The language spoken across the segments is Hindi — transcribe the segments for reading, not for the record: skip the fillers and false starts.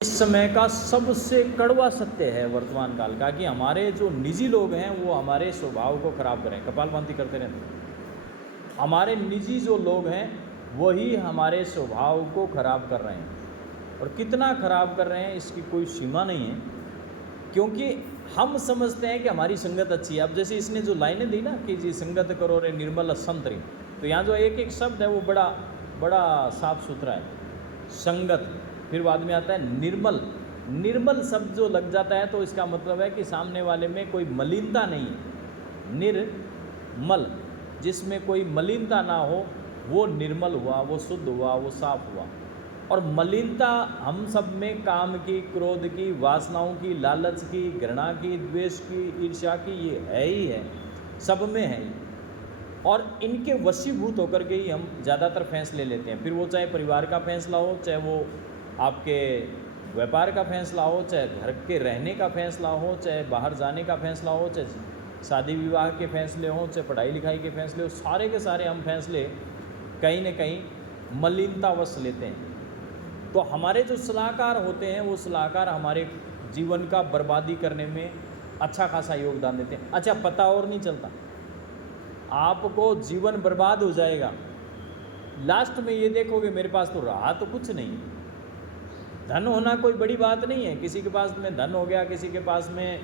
इस समय का सबसे कड़वा सत्य है वर्तमान काल का कि हमारे जो निजी लोग हैं वो हमारे स्वभाव को खराब करें, कपालभाति करते रहते हैं। हमारे निजी जो लोग हैं वही हमारे स्वभाव को खराब कर रहे हैं, और कितना खराब कर रहे हैं इसकी कोई सीमा नहीं है, क्योंकि हम समझते हैं कि हमारी संगत अच्छी है। अब जैसे इसने जो लाइनें दी ना कि जी संगत करो रे निर्मल संतरी, तो यहाँ जो एक एक शब्द है वो बड़ा साफ सुथरा है। संगत, फिर बाद में आता है निर्मल। निर्मल शब्द जो लग जाता है तो इसका मतलब है कि सामने वाले में कोई मलिनता नहीं है। निर्मल, जिसमें कोई मलिनता ना हो वो निर्मल हुआ, वो शुद्ध हुआ, वो साफ हुआ। और मलिनता हम सब में काम की, क्रोध की, वासनाओं की, लालच की, घृणा की, द्वेष की, ईर्ष्या की, ये है ही है, सब में है। और इनके वशीभूत होकर के ही हम ज़्यादातर फैसले लेते हैं, फिर वो चाहे परिवार का फैसला हो, चाहे वो आपके व्यापार का फैसला हो, चाहे घर के रहने का फैसला हो, चाहे बाहर जाने का फैसला हो, चाहे शादी विवाह के फैसले हों, चाहे पढ़ाई लिखाई के फैसले हो, सारे के सारे हम फैसले कहीं न कहीं मलिनतावश लेते हैं। तो हमारे जो सलाहकार होते हैं वो सलाहकार हमारे जीवन का बर्बादी करने में अच्छा खासा योगदान देते हैं। अच्छा, पता और नहीं चलता, आपको जीवन बर्बाद हो जाएगा, लास्ट में ये देखोगे मेरे पास तो रहा तो कुछ नहीं है। धन होना कोई बड़ी बात नहीं है, किसी के पास में धन हो गया, किसी के पास में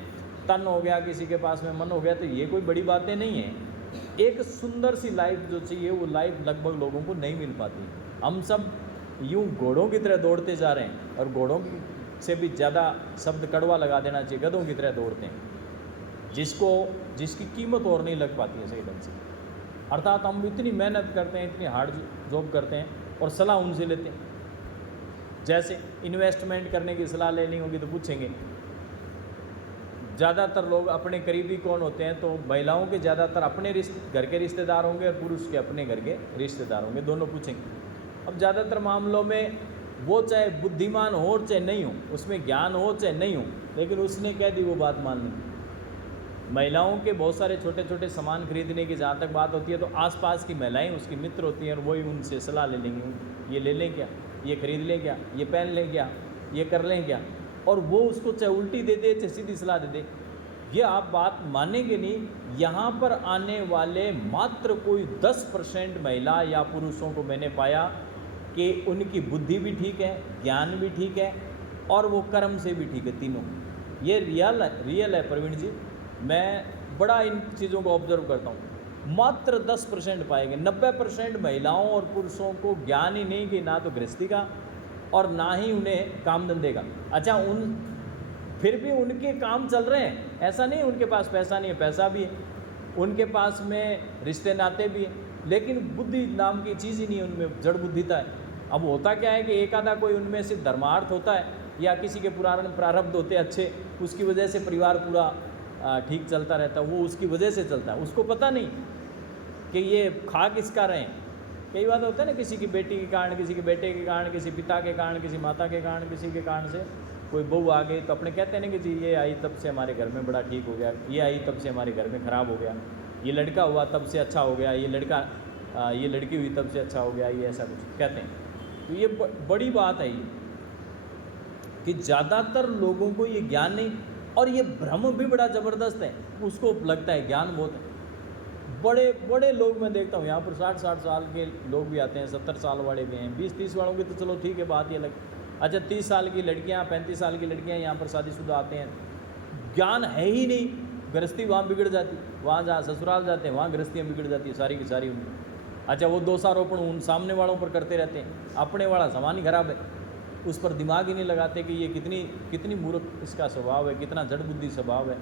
तन हो गया, किसी के पास में मन हो गया, तो ये कोई बड़ी बातें नहीं है। एक सुंदर सी लाइफ जो चाहिए वो लाइफ लगभग लोगों को नहीं मिल पाती। हम सब यूं घोड़ों की तरह दौड़ते जा रहे हैं, और घोड़ों से भी ज़्यादा शब्द कड़वा लगा देना चाहिए, गधों की तरह दौड़ते हैं, जिसकी कीमत और नहीं लग पाती है सही ढंग से। अर्थात हम इतनी मेहनत करते हैं, इतनी हार्ड जॉब करते हैं, और सलाह उनसे लेते हैं। जैसे इन्वेस्टमेंट करने की सलाह लेनी होगी तो पूछेंगे। ज़्यादातर लोग अपने करीबी कौन होते हैं, तो महिलाओं के ज़्यादातर अपने घर के रिश्तेदार होंगे, और पुरुष के अपने घर के रिश्तेदार होंगे, दोनों पूछेंगे। अब ज़्यादातर मामलों में वो चाहे बुद्धिमान हो चाहे नहीं हो, उसमें ज्ञान हो चाहे नहीं हो, लेकिन उसने कह दी वो बात मान ली। महिलाओं के बहुत सारे छोटे छोटे सामान खरीदने की जहाँ तक बात होती है तो आसपास की महिलाएं उसकी मित्र होती हैं, और वही उनसे सलाह ले लेंगी, ये ले लें क्या, ये खरीद लें क्या, ये पहन लें क्या, ये कर लें क्या, और वो उसको चाहे उल्टी दे दे चाहे सीधी सलाह दे दे। ये आप बात मानेंगे नहीं, यहाँ पर आने वाले मात्र कोई 10% महिला या पुरुषों को मैंने पाया कि उनकी बुद्धि भी ठीक है, ज्ञान भी ठीक है, और वो कर्म से भी ठीक है, तीनों। ये रियल है प्रवीण जी, मैं बड़ा इन चीज़ों को ऑब्जर्व करता हूँ। मात्र 10% पाएंगे, 90% महिलाओं और पुरुषों को ज्ञान ही नहीं कि ना तो गृहस्थी का और ना ही उन्हें काम धंधे का। अच्छा, फिर भी उनके काम चल रहे हैं, ऐसा नहीं उनके पास पैसा नहीं है, पैसा भी है, उनके पास में रिश्ते नाते भी हैं, लेकिन बुद्धि नाम की चीज़ ही नहीं है उनमें, जड़ बुद्धिता है। अब होता क्या है कि एक आधा कोई उनमें से धर्मार्थ होता है, या किसी के पुराने प्रारब्ध होते अच्छे, उसकी वजह से परिवार पूरा ठीक चलता रहता है, वो उसकी वजह से चलता है, उसको पता नहीं कि ये खा किसका रहे हैं। कई बात होता है ना, किसी की बेटी के कारण, किसी के बेटे के कारण, किसी पिता के कारण, किसी माता के कारण, किसी के कारण से कोई बहू आ गई, तो अपने कहते हैं ना कि जी ये आई तब से हमारे घर में बड़ा ठीक हो गया, ये आई तब से हमारे घर में ख़राब हो गया, ये लड़का हुआ तब से अच्छा हो गया, ये लड़की हुई तब से अच्छा हो गया, ये ऐसा कुछ कहते हैं। तो ये बड़ी बात है ये कि ज़्यादातर लोगों को ये ज्ञान नहीं, और ये भ्रम भी बड़ा ज़बरदस्त है, उसको लगता है ज्ञान बहुत है। बड़े बड़े लोग मैं देखता हूँ यहाँ पर 60-60 साल के लोग भी आते हैं, 70 साल वाले भी हैं, 20-30 वालों की तो चलो ठीक है, बात ये अलग। अच्छा, 30 साल की लड़कियाँ, 35 साल की लड़कियाँ यहाँ पर शादीशुदा आते हैं, ज्ञान है ही नहीं, गृहस्थी वहाँ बिगड़ जाती, वहाँ जहाँ ससुराल जाते हैं वहाँ गृहस्थियाँ बिगड़ जाती है सारी की सारी उनकी। अच्छा, वो दोषारोपण उन सामने वालों पर करते रहते हैं, अपने वाला सामान ही खराब है, उस पर दिमाग ही नहीं लगाते कि ये कितनी मूर्ख इसका स्वभाव है, कितना जड़ बुद्धि स्वभाव है।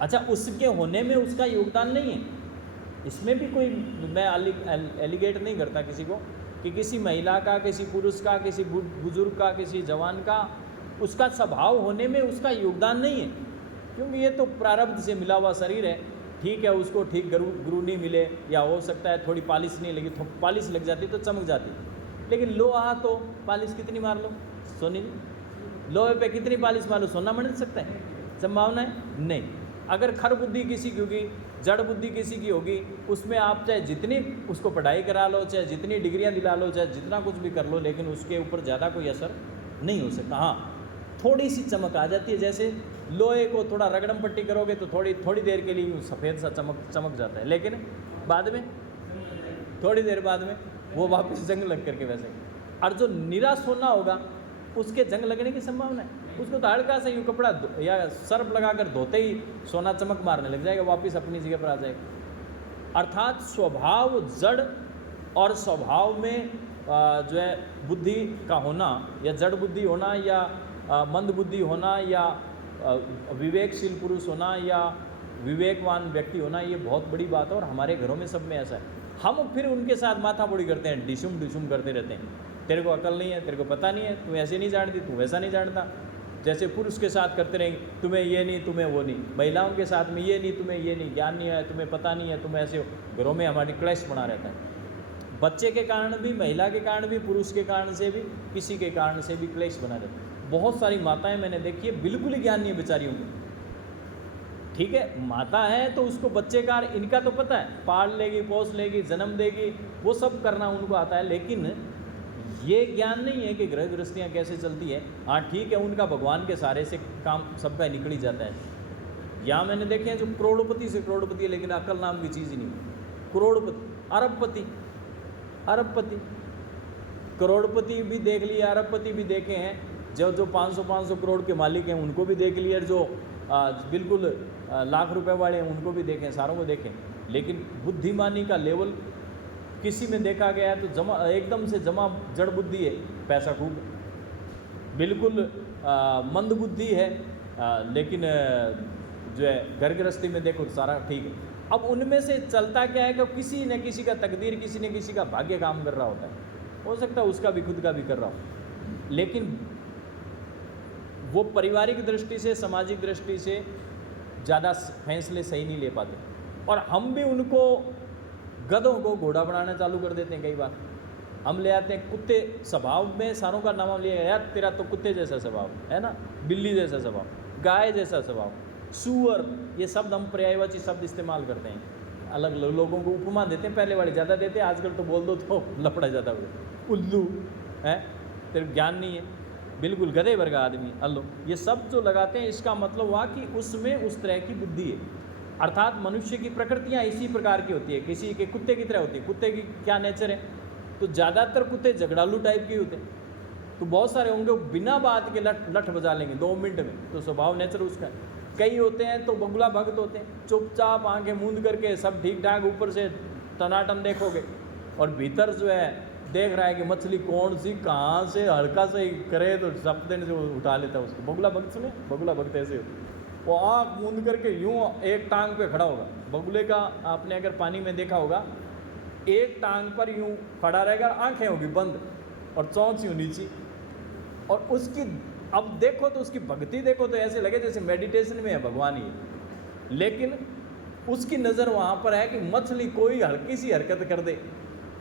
अच्छा, उसके होने में उसका योगदान नहीं है, इसमें भी कोई, मैं एलिगेट नहीं करता किसी को कि किसी महिला का, किसी पुरुष का, किसी बुजुर्ग का, किसी जवान का, उसका स्वभाव होने में उसका योगदान नहीं है, क्योंकि ये तो प्रारब्ध से मिला हुआ शरीर है। ठीक है, उसको ठीक गुरु नहीं मिले, या हो सकता है थोड़ी पॉलिश नहीं लगी, पॉलिश लग जाती तो चमक जाती, लेकिन लोहा तो पॉलिश कितनी मार लो, सोनी लोहे पे कितनी पॉलिश मार लो, सोना बन सकता है, संभावना है नहीं। अगर खर बुद्धि किसी की होगी, जड़ बुद्धि किसी की होगी, उसमें आप चाहे जितनी उसको पढ़ाई करा लो, चाहे जितनी डिग्रियां दिला लो, चाहे जितना कुछ भी कर लो, लेकिन उसके ऊपर ज़्यादा कोई असर नहीं हो सकता। हाँ, थोड़ी सी चमक आ जाती है, जैसे लोहे को थोड़ा रगड़म पट्टी करोगे तो थोड़ी देर के लिए यूँ सफ़ेद सा चमक जाता है, लेकिन बाद में थोड़ी देर बाद में वो वापस जंग लग करके वैसे। और जो निरा सोना होगा उसके जंग लगने की संभावना है, उसको तो हल्का सा यूँ कपड़ा या सर्फ लगाकर धोते ही सोना चमक मारने लग जाएगा, वापस अपनी जगह पर आ जाएगा। अर्थात स्वभाव जड़ और स्वभाव में जो है बुद्धि का होना या जड़ बुद्धि होना या मंद बुद्धि होना या विवेकशील पुरुष होना या विवेकवान व्यक्ति होना, ये बहुत बड़ी बात है। और हमारे घरों में सब में ऐसा है। हम फिर उनके साथ माथाबोड़ी करते हैं, डिशुम करते रहते हैं, तेरे को अकल नहीं है, तेरे को पता नहीं है, तू ऐसे नहीं जानती, तू वैसा नहीं जानता। जैसे पुरुष के साथ करते रहेंगे, तुम्हें ये नहीं, तुम्हें वो नहीं। महिलाओं के साथ में ये नहीं, तुम्हें ये नहीं, ज्ञान नहीं है, तुम्हें पता नहीं है, तुम ऐसे हो। घरों में हमारी क्लेश बना रहता है। बच्चे के कारण भी, महिला के कारण भी, पुरुष के कारण से भी, किसी के कारण से भी क्लेश बना रहता है। बहुत सारी माताएं मैंने देखी है, बिल्कुल ही ज्ञान नहीं है बेचारियों को। ठीक है, माता है तो उसको बच्चे का इनका तो पता है, पाल लेगी, पोस लेगी, जन्म देगी, वो सब करना उनको आता है, लेकिन ये ज्ञान नहीं है कि गृह गृहस्थियाँ कैसे चलती है। हाँ ठीक है, उनका भगवान के सहारे से काम सबका निकल ही जाता है। यहाँ मैंने देखे हैं जो करोड़पति से करोड़पति है, लेकिन अकल नाम की चीज़ ही नहीं। करोड़पति, अरबपति, करोड़पति भी देख लिए, अरबपति भी देखे हैं। जो 500 करोड़ के मालिक हैं उनको भी देख लिए, जो बिल्कुल लाख रुपए वाले हैं उनको भी देखें, सारों को देखें। लेकिन बुद्धिमानी का लेवल किसी में देखा गया है तो एकदम से जड़ बुद्धि है, पैसा खूब, बिल्कुल मंद बुद्धि है, लेकिन जो है घर गृहस्थी में देखो तो सारा ठीक है। अब उनमें से चलता क्या है कि किसी न किसी का तकदीर, किसी न किसी का भाग्य काम कर रहा होता है। हो सकता है उसका भी खुद का भी कर रहा हो, लेकिन वो पारिवारिक दृष्टि से, सामाजिक दृष्टि से ज़्यादा फैसले सही नहीं ले पाते। और हम भी उनको, गधों को घोड़ा बनाना चालू कर देते हैं। कई बार हम ले आते हैं कुत्ते स्वभाव में, सारों का नाम लिया, यार तेरा तो कुत्ते जैसा स्वभाव है ना, बिल्ली जैसा स्वभाव, गाय जैसा स्वभाव, सुअर, ये शब्द हम पर्यायवाची शब्द इस्तेमाल करते हैं, अलग अलग लोगों को उपमा देते हैं। पहले वाले ज़्यादा देते हैं, आजकल तो बोल दो तो लफड़ा ज़्यादा हो जाए। उल्लू है, तेरे ज्ञान नहीं है, बिल्कुल गधे वर्गा आदमी, अल्लो, ये सब जो लगाते हैं इसका मतलब हुआ कि उसमें उस तरह की बुद्धि है। अर्थात मनुष्य की प्रकृतियाँ इसी प्रकार की होती है, किसी के कुत्ते की तरह होती है। कुत्ते की क्या नेचर है, तो ज़्यादातर कुत्ते झगड़ालू टाइप के होते हैं, तो बहुत सारे होंगे बिना बात के लठ बजा लेंगे 2 मिनट में, तो स्वभाव नेचर उसका है। कई होते हैं तो बगुला भक्त होते हैं, चुपचाप आंखें मूंद करके सब ठीक ठाक, ऊपर से टनाटन देखोगे और भीतर जो है देख रहा है कि मछली कौन सी कहाँ से हल्का से ही करे तो सब दिन से उठा लेता है उसको। बगुला भक्त सुने, बगुला भक्त ऐसे होते हैं, वो आँख मूंद करके यूँ एक टांग पे खड़ा होगा। बगुले का आपने अगर पानी में देखा होगा, एक टांग पर यूँ खड़ा रहेगा, आंखें होगी बंद और चोंच यूँ नीची, और उसकी अब देखो तो उसकी भक्ति देखो तो ऐसे लगे जैसे मेडिटेशन में है भगवान ही, लेकिन उसकी नज़र वहाँ पर है कि मछली कोई हल्की सी हरकत कर दे,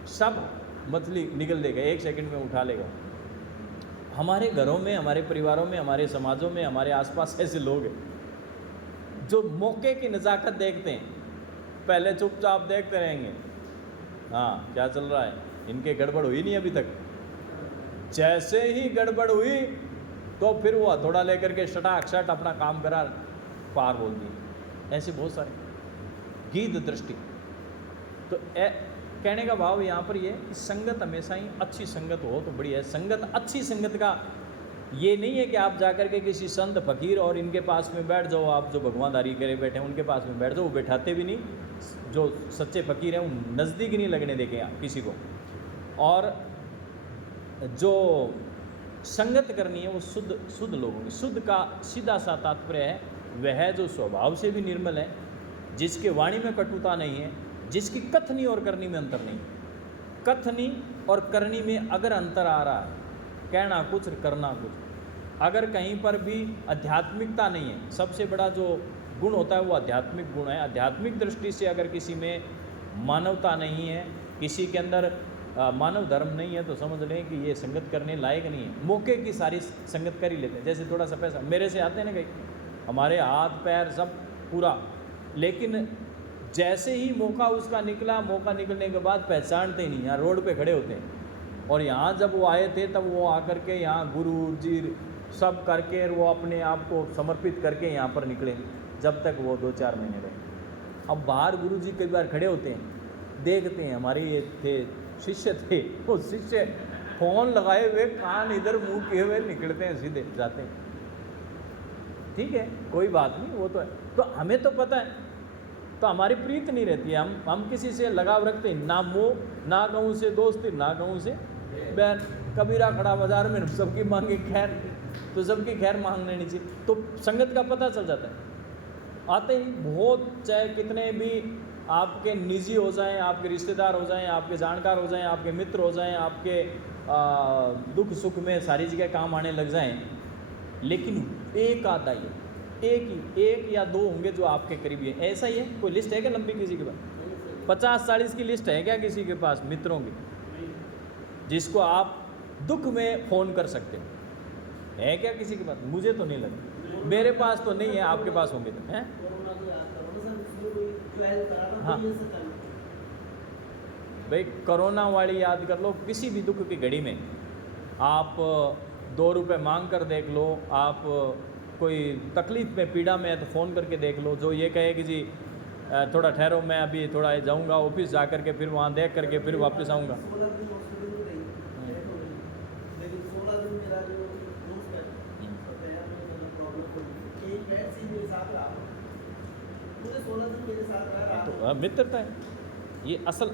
सब मछली निकल देगा, 1 सेकंड में उठा लेगा। हमारे घरों में, हमारे परिवारों में, हमारे समाजों में, हमारे आसपास ऐसे लोग हैं जो मौके की नज़ाकत देखते हैं, पहले चुपचाप देखते रहेंगे, हाँ क्या चल रहा है, इनके गड़बड़ हुई नहीं अभी तक, जैसे ही गड़बड़ हुई तो फिर वो हथौड़ा लेकर के शटाक्षट अपना काम करा, पार बोल दी। ऐसे बहुत सारे गीध दृष्टि। तो कहने का भाव यहाँ पर ये कि संगत हमेशा ही अच्छी संगत हो तो बढ़िया है। संगत, अच्छी संगत का ये नहीं है कि आप जाकर के किसी संत फकीर और इनके पास में बैठ जाओ, आप जो भगवानदारी करे बैठे हैं उनके पास में बैठ जाओ, वो बैठाते भी नहीं, जो सच्चे फकीर हैं वो नज़दीक नहीं लगने देंगे किसी को। और जो संगत करनी है वो शुद्ध लोगों की, शुद्ध का सीधा सा तात्पर्य है वह जो स्वभाव से भी निर्मल है, जिसके वाणी में कटुता नहीं है, जिसकी कथनी और करनी में अंतर नहीं। कथनी और करनी में अगर अंतर आ रहा है, कहना कुछ करना कुछ, अगर कहीं पर भी आध्यात्मिकता नहीं है, सबसे बड़ा जो गुण होता है वो आध्यात्मिक गुण है। आध्यात्मिक दृष्टि से अगर किसी में मानवता नहीं है, किसी के अंदर मानव धर्म नहीं है, तो समझ लें कि ये संगत करने लायक नहीं है। मौके की सारी संगत कर ही लेते हैं, जैसे थोड़ा सा पैसा मेरे से आते हैं ना, कहीं हमारे हाथ पैर सब पूरा, लेकिन जैसे ही मौका उसका निकला, मौका निकलने के बाद पहचानते ही नहीं, यहाँ रोड पे खड़े होते हैं। और यहाँ जब वो आए थे तब वो आकर के यहाँ गुरु जी सब करके वो अपने आप को समर्पित करके यहाँ पर निकले, जब तक वो 2-4 महीने रहे। अब बाहर गुरुजी कई बार खड़े होते हैं, देखते हैं, हमारे ये थे शिष्य थे, वो शिष्य फ़ोन लगाए हुए कान इधर मुंह किए हुए निकलते हैं, सीधे जाते हैं। ठीक है, कोई बात नहीं, वो तो है। तो हमें तो पता है, तो हमारी प्रीत नहीं रहती है, हम किसी से लगाव रखते हैं, ना मोह, ना कहूँ से दोस्ती, ना कहूँ से बैर। कबीरा खड़ा बाजार में, सबकी मांगे खैर, तो सबकी खैर मांग लेनी चाहिए। तो संगत का पता चल जाता है आते ही। बहुत चाहे कितने भी आपके निजी हो जाएं, आपके रिश्तेदार हो जाएं, आपके जानकार हो जाएं, आपके मित्र हो जाएं, आपके दुख सुख में सारी जगह काम आने लग जाएं, लेकिन एक आता ही है, एक या दो होंगे जो आपके करीबी है। ऐसा ही है। कोई लिस्ट है क्या लंबी किसी के पास? 50-40 की लिस्ट है क्या किसी के पास मित्रों की, जिसको आप दुख में फ़ोन कर सकते है क्या किसी के पास? मुझे तो नहीं लगा, मेरे पास तो नहीं है, आपके पास होंगे तो हैं। हाँ भाई, कोरोना वाली याद कर लो, किसी भी दुख की घड़ी में आप 2 रुपये मांग कर देख लो, आप कोई तकलीफ़ में पीड़ा में है तो फ़ोन करके देख लो। जो ये कहे कि जी थोड़ा ठहरो, मैं अभी थोड़ा जाऊंगा ऑफिस जा करके, फिर वहाँ देख करके फिर वापस आऊँगा। तो मित्रता है ये, असल